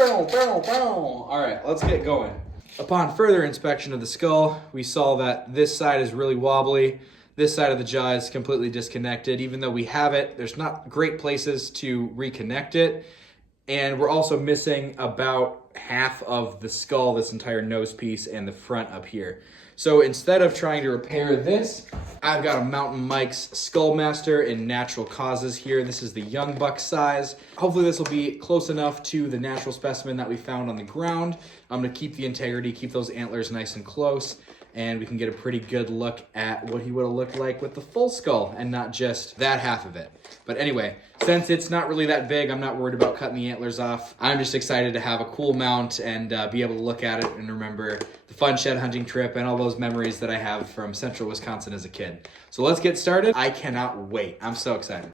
All right, let's get going. Upon further inspection of the skull, we saw that this side is really wobbly. This side of the jaw is completely disconnected. Even though we have it, there's not great places to reconnect it. And we're also missing about half of the skull, this entire nose piece, and the front up here. So instead of trying to repair this, I've got a Mountain Mikes Skullmaster in natural causes here. This is the young buck size. Hopefully this will be close enough to the natural specimen that we found on the ground. I'm gonna keep the integrity, keep those antlers nice and close, and we can get a pretty good look at what he would have looked like with the full skull and not just that half of it. But anyway, since it's not really that big, I'm not worried about cutting the antlers off. I'm just excited to have a cool mount and be able to look at it and remember the fun shed hunting trip and all those memories that I have from central Wisconsin as a kid. So let's get started. I cannot wait. I'm so excited.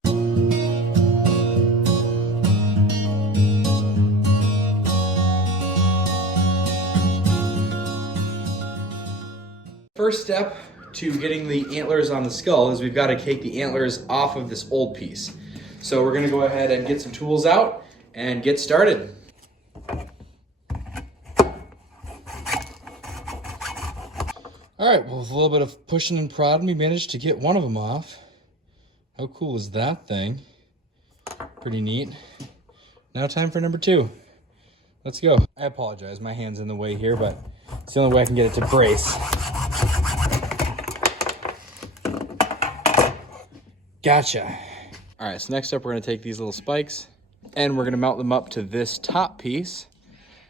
First step to getting the antlers on the skull is we've got to take the antlers off of this old piece. So we're going to go ahead and get some tools out and get started. All right, well, with a little bit of pushing and prodding, we managed to get one of them off. How cool is that thing? Pretty neat. Now time for number two. Let's go. I apologize, my hand's in the way here, but it's the only way I can get it to brace. Gotcha. All right, so next up, we're gonna take these little spikes and we're gonna mount them up to this top piece.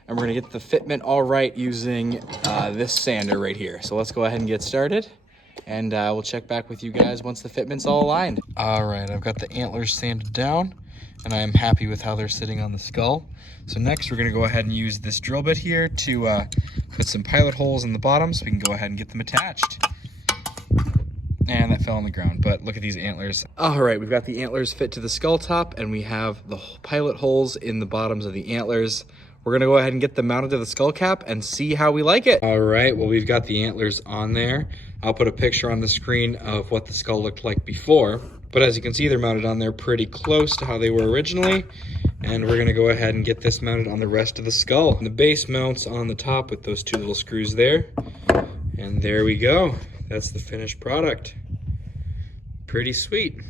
And we're gonna get the fitment all right using this sander right here. So let's go ahead and get started. And we'll check back with you guys once the fitment's all aligned. All right, I've got the antlers sanded down and I am happy with how they're sitting on the skull. So next we're gonna go ahead and use this drill bit here to put some pilot holes in the bottom so we can go ahead and get them attached. And that fell on the ground, but look at these antlers. All right, we've got the antlers fit to the skull top and we have the pilot holes in the bottoms of the antlers. We're gonna go ahead and get them mounted to the skull cap and see how we like it. All right, well, we've got the antlers on there. I'll put a picture on the screen of what the skull looked like before, but as you can see, they're mounted on there pretty close to how they were originally. And we're gonna go ahead and get this mounted on the rest of the skull. And the base mounts on the top with those two little screws there. And there we go. That's the finished product. Pretty sweet.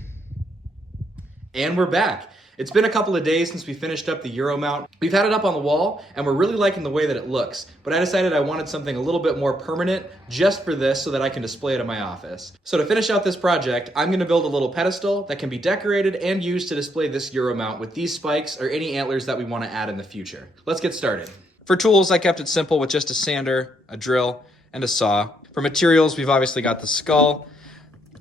And we're back. It's been a couple of days since we finished up the Euro mount. We've had it up on the wall and we're really liking the way that it looks, but I decided I wanted something a little bit more permanent just for this so that I can display it in my office. So to finish out this project, I'm gonna build a little pedestal that can be decorated and used to display this Euro mount with these spikes or any antlers that we wanna add in the future. Let's get started. For tools, I kept it simple with just a sander, a drill, and a saw. For materials, we've obviously got the skull,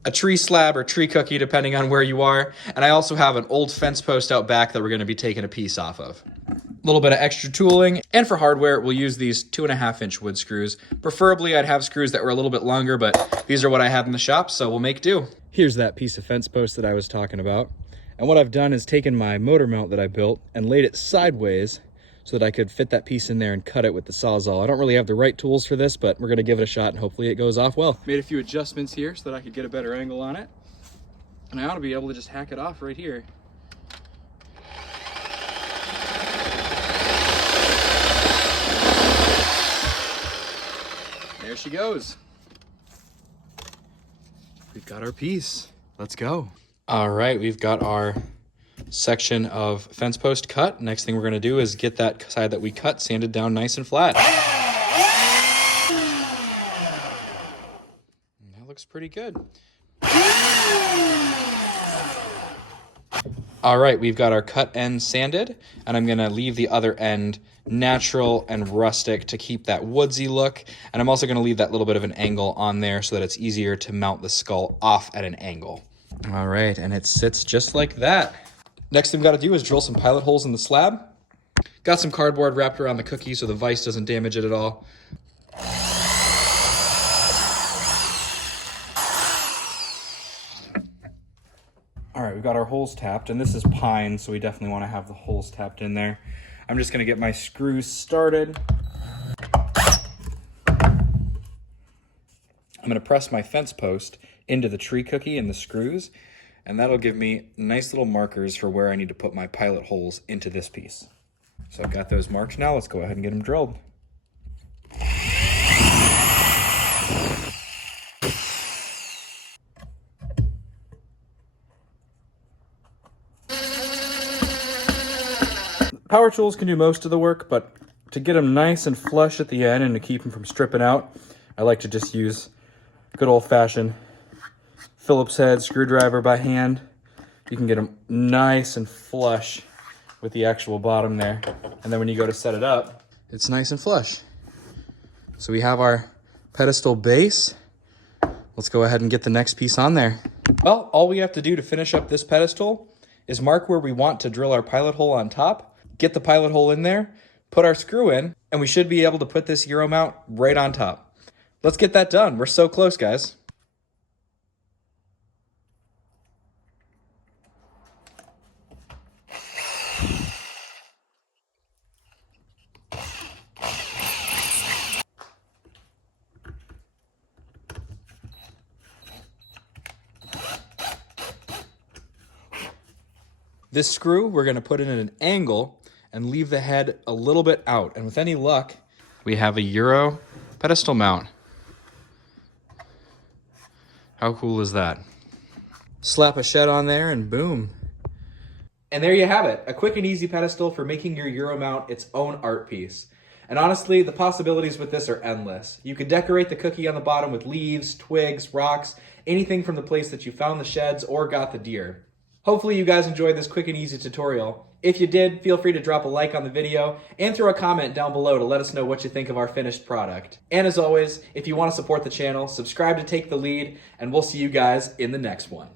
a tree slab or tree cookie, depending on where you are. And I also have an old fence post out back that we're gonna be taking a piece off of. A little bit of extra tooling. And for hardware, we'll use these 2.5-inch wood screws. Preferably, I'd have screws that were a little bit longer, but these are what I have in the shop, so we'll make do. Here's that piece of fence post that I was talking about. And what I've done is taken my motor mount that I built and laid it sideways so that I could fit that piece in there and cut it with the Sawzall. I don't really have the right tools for this, but we're gonna give it a shot and hopefully it goes off well. Made a few adjustments here so that I could get a better angle on it. And I ought to be able to just hack it off right here. There she goes. We've got our piece. Let's go. All right, we've got our section of fence post cut. Next thing we're going to do is get that side that we cut sanded down nice and flat. And that looks pretty good. All right, we've got our cut end sanded, and I'm going to leave the other end natural and rustic to keep that woodsy look. And I'm also going to leave that little bit of an angle on there so that it's easier to mount the skull off at an angle. All right, and it sits just like that. Next thing we gotta do is drill some pilot holes in the slab. Got some cardboard wrapped around the cookie so the vise doesn't damage it at all. All right, we've got our holes tapped, and this is pine, so we definitely wanna have the holes tapped in there. I'm just gonna get my screws started. I'm gonna press my fence post into the tree cookie and the screws, and that'll give me nice little markers for where I need to put my pilot holes into this piece. So I've got those marks now. Let's go ahead and get them drilled. Power tools can do most of the work, but to get them nice and flush at the end and to keep them from stripping out, I like to just use good old-fashioned Phillips head screwdriver by hand. You can get them nice and flush with the actual bottom there. And then when you go to set it up, it's nice and flush. So we have our pedestal base. Let's go ahead and get the next piece on there. Well, all we have to do to finish up this pedestal is mark where we want to drill our pilot hole on top, get the pilot hole in there, put our screw in, and we should be able to put this Euro mount right on top. Let's get that done. We're so close, guys. This screw, we're going to put it in an angle and leave the head a little bit out. And with any luck, we have a Euro pedestal mount. How cool is that? Slap a shed on there and boom. And there you have it, a quick and easy pedestal for making your Euro mount its own art piece. And honestly, the possibilities with this are endless. You could decorate the cookie on the bottom with leaves, twigs, rocks, anything from the place that you found the sheds or got the deer. Hopefully you guys enjoyed this quick and easy tutorial. If you did, feel free to drop a like on the video and throw a comment down below to let us know what you think of our finished product. And as always, if you want to support the channel, subscribe to take the lead, and we'll see you guys in the next one.